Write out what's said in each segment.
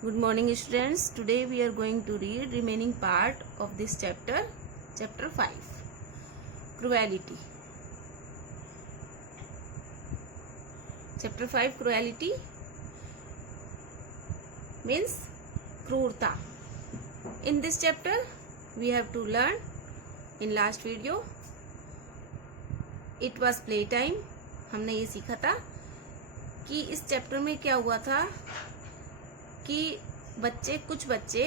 Good morning students. Today we are going to read remaining part of this chapter, chapter 5, cruelty. Chapter 5, cruelty means क्रूरता. In this chapter we have to learn, in last video it was play time. हमने ये सीखा था कि इस chapter में क्या हुआ था कि कुछ बच्चे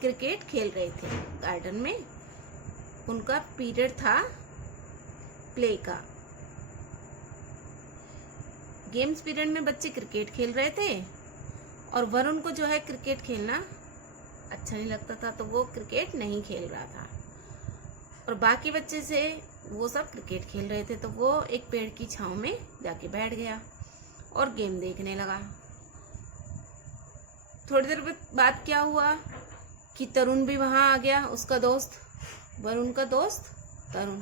क्रिकेट खेल रहे थे गार्डन में. उनका पीरियड था प्ले का. गेम्स पीरियड में बच्चे क्रिकेट खेल रहे थे और वरुण को जो है क्रिकेट खेलना अच्छा नहीं लगता था, तो वो क्रिकेट नहीं खेल रहा था. और बाकी बच्चे से वो सब क्रिकेट खेल रहे थे, तो वो एक पेड़ की छांव में जाके बैठ गया और गेम देखने लगा. थोड़ी देर बाद क्या हुआ कि तरुण भी वहां आ गया. उसका दोस्त, वरुण का दोस्त तरुण,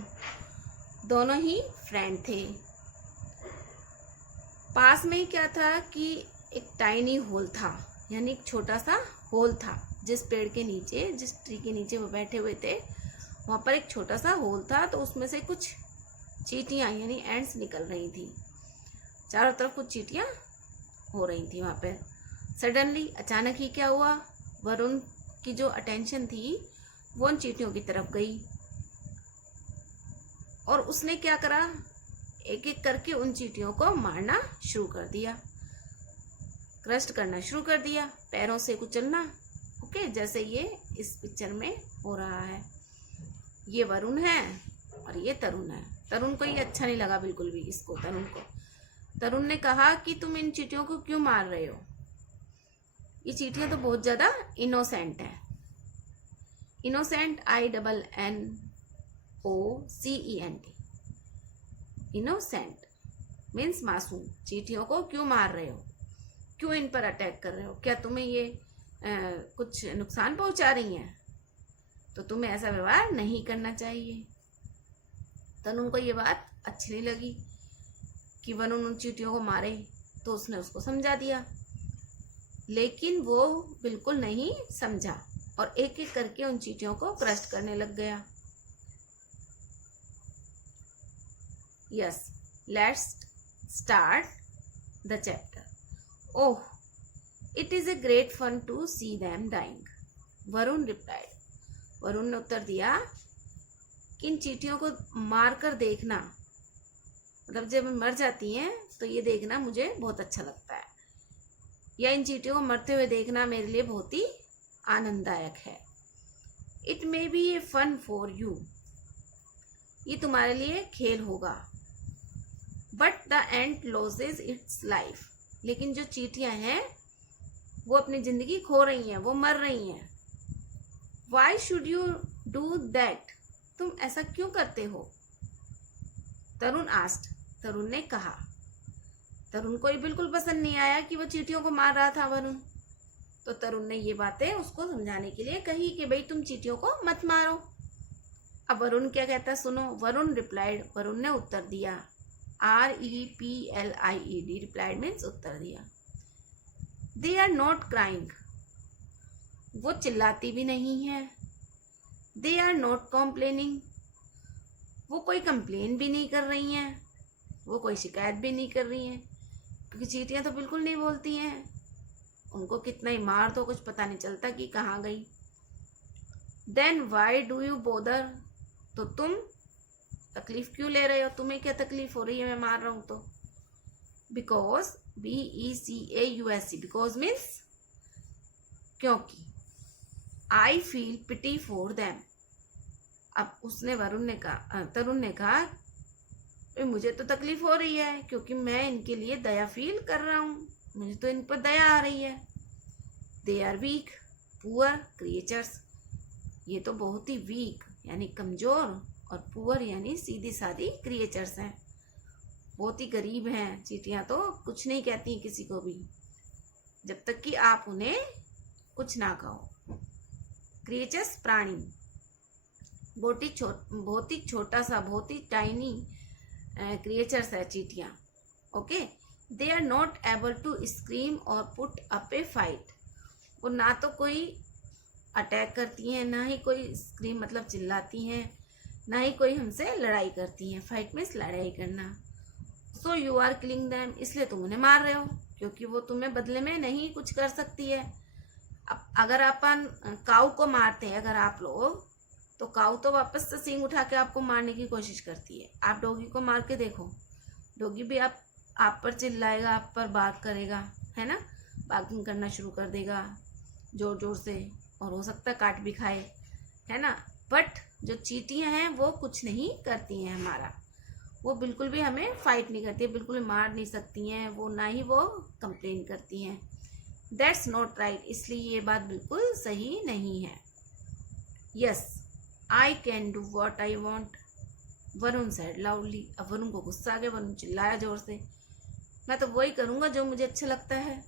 दोनों ही फ्रेंड थे. पास में ही क्या था कि एक टाइनी होल था, यानी एक छोटा सा होल था. जिस पेड़ के नीचे, जिस ट्री के नीचे वो बैठे हुए थे, वहां पर एक छोटा सा होल था. तो उसमें से कुछ चींटियां यानी एंड्स निकल रही थी. चारों तरफ कुछ चींटियां हो रही थी वहां पे. सडनली, अचानक ही क्या हुआ, वरुण की जो अटेंशन थी वो उन चींटियों की तरफ गई और उसने क्या करा, एक एक करके उन चींटियों को मारना शुरू कर दिया, क्रस्ट करना शुरू कर दिया, पैरों से कुचलना. ओके, जैसे ये इस पिक्चर में हो रहा है. ये वरुण है और ये तरुण है. तरुण को ये अच्छा नहीं लगा बिल्कुल भी. इसको, तरुण ने कहा कि तुम इन चींटियों को क्यों मार रहे हो, ये चींटियां तो बहुत ज्यादा इनोसेंट है. इनोसेंट, INNOCENT, इनोसेंट मीन्स मासूम. चींटियों को क्यों मार रहे हो, क्यों इन पर अटैक कर रहे हो, क्या तुम्हें ये कुछ नुकसान पहुंचा रही हैं, तो तुम्हें ऐसा व्यवहार नहीं करना चाहिए. तरुण को ये बात अच्छी नहीं लगी कि वरुण उन चींटियों को मारे, तो उसने उसको समझा दिया. लेकिन वो बिल्कुल नहीं समझा और एक एक करके उन चींटियों को क्रस्ट करने लग गया. Yes, let's start the chapter. Oh, it is a great fun to see them dying, Varun replied. Varun ने उत्तर दिया कि इन चींटियों को मारकर देखना, मतलब जब मर जाती हैं तो ये देखना मुझे बहुत अच्छा लगता है, या इन चींटियों को मरते हुए देखना मेरे लिए बहुत ही आनंददायक है. It may be a fun for you, ये तुम्हारे लिए खेल होगा. But the ant loses its life, लेकिन जो चींटियां हैं वो अपनी जिंदगी खो रही हैं, वो मर रही हैं. Why should you do that, तुम ऐसा क्यों करते हो, तरुण आस्ट, तरुण ने कहा. तरुण को ये बिल्कुल पसंद नहीं आया कि वो चींटियों को मार रहा था वरुण. तो तरुण ने ये बातें उसको समझाने के लिए कही कि भाई तुम चींटियों को मत मारो. अब वरुण क्या कहता, सुनो. वरुण रिप्लाइड, वरुण ने उत्तर दिया. REPLIED, रिप्लाइड मीन्स उत्तर दिया. दे आर नॉट क्राइंग, वो चिल्लाती भी नहीं है. दे आर नॉट कॉम्प्लेनिंग, वो कोई कंप्लेन भी नहीं कर रही हैं, वो कोई शिकायत भी नहीं कर रही हैं, क्योंकि चींटियां तो बिल्कुल नहीं बोलती हैं. उनको कितना ही मार दो कुछ पता नहीं चलता कि कहाँ गई. Then why do you bother, तो तुम तकलीफ क्यों ले रहे हो, तुम्हें क्या तकलीफ हो रही है मैं मार रहा हूं तो. बिकॉज, BECAUSE, बिकॉज मीन्स क्योंकि. I feel pity for them, अब उसने तरुण ने कहा मुझे तो तकलीफ हो रही है क्योंकि मैं इनके लिए दया फील कर रहा हूं, मुझे तो इन पर दया आ रही है. They are weak poor creatures, ये तो बहुत ही वीक यानी कमजोर, और पुअर यानी सीधी सादी क्रिएचर्स हैं, बहुत ही गरीब हैं. चींटियां तो कुछ नहीं कहती किसी को भी जब तक कि आप उन्हें कुछ ना कहो. क्रिएचर्स प्राणी, बहुत ही छोटा सा, बहुत ही टाइनी क्रिएचर्स है चींटियां. Okay, they are not able to scream और पुट अप ए फाइट, वो ना तो कोई अटैक करती हैं, ना ही कोई स्क्रीम मतलब चिल्लाती हैं, ना ही कोई हमसे लड़ाई करती हैं। फाइट मीन्स लड़ाई करना। So you are killing them, इसलिए तुम उन्हें मार रहे हो, क्योंकि वो तुम्हें बदले में नहीं कुछ कर सकती है। अब अगर अपन काऊ को मारते हैं अगर आप लोग, तो काऊ तो वापस से सींग उठा के आपको मारने की कोशिश करती है। आप डॉगी को मार के देखो, डॉगी भी आप पर चिल्लाएगा, आप पर बार्क करेगा, है ना, बार्किंग करना शुरू कर देगा जोर जोर से, और हो सकता है काट भी खाए, है ना। बट जो चींटियां हैं वो कुछ नहीं करती हैं हमारा, वो बिल्कुल भी हमें फाइट नहीं करती है, बिल्कुल भी मार नहीं सकती हैं वो, ना ही वो कंप्लेन करती हैं। दैट्स नॉट राइट, इसलिए ये बात बिल्कुल सही नहीं है। Yes I can do what I want, Varun said loudly. अब वरुण को गुस्सा आ गया, वरुण चिल्लाया जोर से, मैं तो वही करूंगा जो मुझे अच्छा लगता है,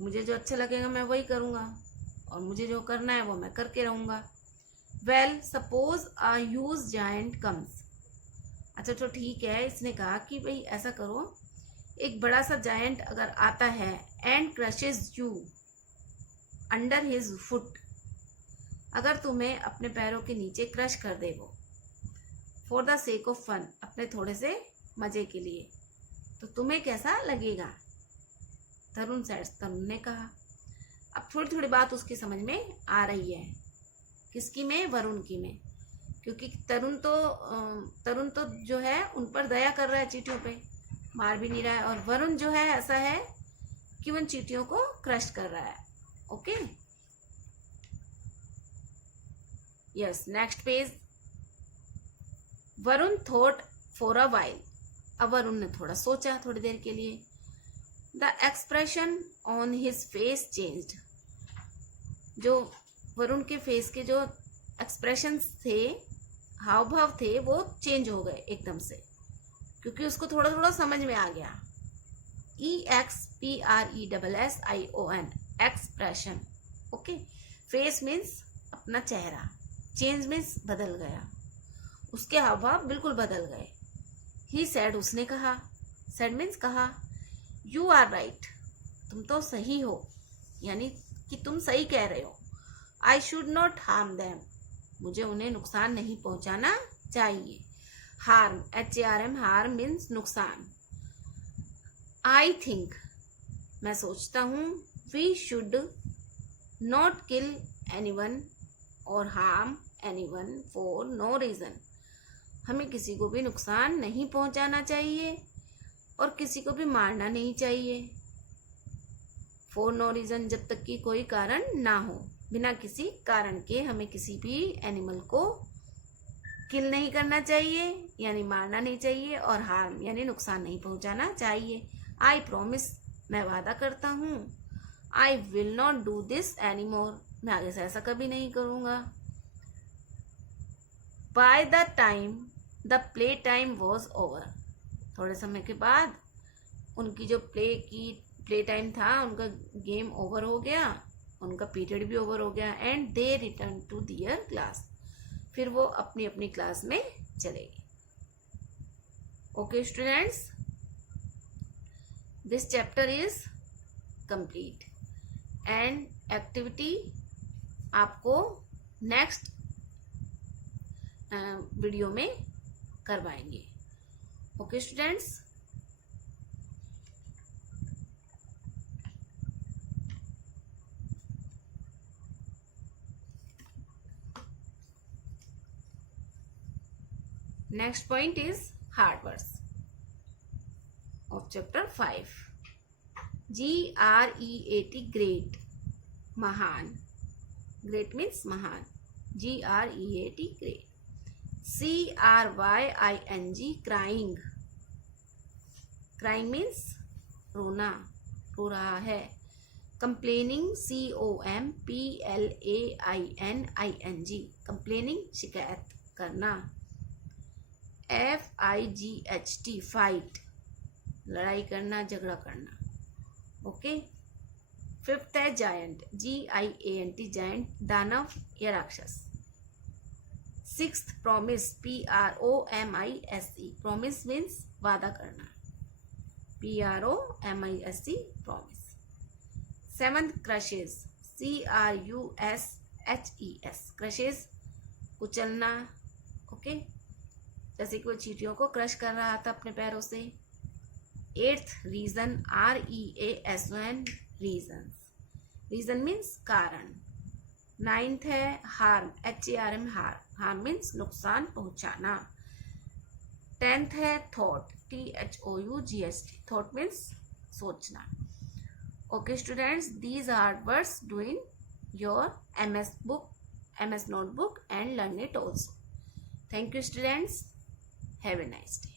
मुझे जो अच्छा लगेगा मैं वही करूंगा, और मुझे जो करना है वो मैं करके रहूंगा। Well suppose a huge giant comes, अच्छा तो ठीक है, इसने कहा कि भाई ऐसा करो, एक बड़ा सा जायंट अगर आता है, and crushes you under his foot, अगर तुम्हें अपने पैरों के नीचे क्रश कर दे वो, for the sake of fun, अपने थोड़े से मजे के लिए, तो तुम्हें कैसा लगेगा? तरुण सेड, तरुण ने कहा। अब थोड़ी थोड़ी बात उसकी समझ में आ रही है, किसकी में? वरुण की में, क्योंकि तरुण तो जो है उन पर दया कर रहा है, चींटियों पे मार भी नहीं रहा है, और वरुण जो है ऐसा है कि उन चींटियों को क्रश कर रहा है। Okay, yes, next page. Varun thought for a while, अब वरुण ने थोड़ा सोचा, थोड़ी देर के लिए। The expression on his face changed, जो वरुण के फेस के जो एक्सप्रेशंस थे, हाव भाव थे, वो चेंज हो गए एकदम से, क्योंकि उसको थोड़ा थोड़ा समझ में आ गया। EXPRESSION, expression. Okay, face means अपना चेहरा, चेंज मीन्स बदल गया, उसके हाव भाव बिल्कुल बदल गए। ही सेड, उसने कहा, सेड मीन्स कहा। यू आर राइट, तुम तो सही हो, यानी कि तुम सही कह रहे हो। I should not harm them, मुझे उन्हें नुकसान नहीं पहुंचाना चाहिए। हार्म, HARM, हार्म मीन्स नुकसान। आई थिंक, मैं सोचता हूँ, we should not kill anyone और harm anyone for no reason, हमें किसी को भी नुकसान नहीं पहुंचाना चाहिए और किसी को भी मारना नहीं चाहिए। फॉर नो रीजन, जब तक कि कोई कारण ना हो, बिना किसी कारण के हमें किसी भी एनिमल को किल नहीं करना चाहिए, यानी मारना नहीं चाहिए, और हार्म यानी नुकसान नहीं पहुंचाना चाहिए। आई प्रॉमिस, मैं वादा करता हूँ। I will not do this any more, मैं आगे से ऐसा कभी नहीं करूँगा। By the time the play time was over, थोड़े समय के बाद उनकी जो प्ले टाइम था, उनका गेम ओवर हो गया, उनका पीरियड भी ओवर हो गया। And they return to their class, फिर वो अपनी अपनी क्लास में चले गए। Okay students, this chapter is complete and activity आपको नेक्स्ट वीडियो में करवाएंगे। Okay students, next point is hard words of chapter 5. GREAT, great, mahan, great means mahan, GREAT, great. CRYING, crying, crying means रोना, रो रहा है। complaining, COMPLAINING, complaining, शिकायत करना। FIGHT, fight, लड़ाई करना, झगड़ा करना। ओके, फिफ्थ है जायंट, GIANT, जायंट, दानव या राक्षस। Sixth promise, PROMISE, promise means वादा करना, PROMISE, promise. 7th, crushes, CRUSHES, crushes, कुचलना, ओके, जैसे कि वो चींटियों को क्रश कर रहा था अपने पैरों से। 8th, reason, REASON, reasons, reason means कारण। 9th है हार्म, HARM, हार्म मीन्स नुकसान पहुंचाना। 10th है थॉट, THOUGHT, थॉट मीन्स सोचना। Okay students, these are words doing your MS notebook and learn it also. Thank you students. Have a nice day.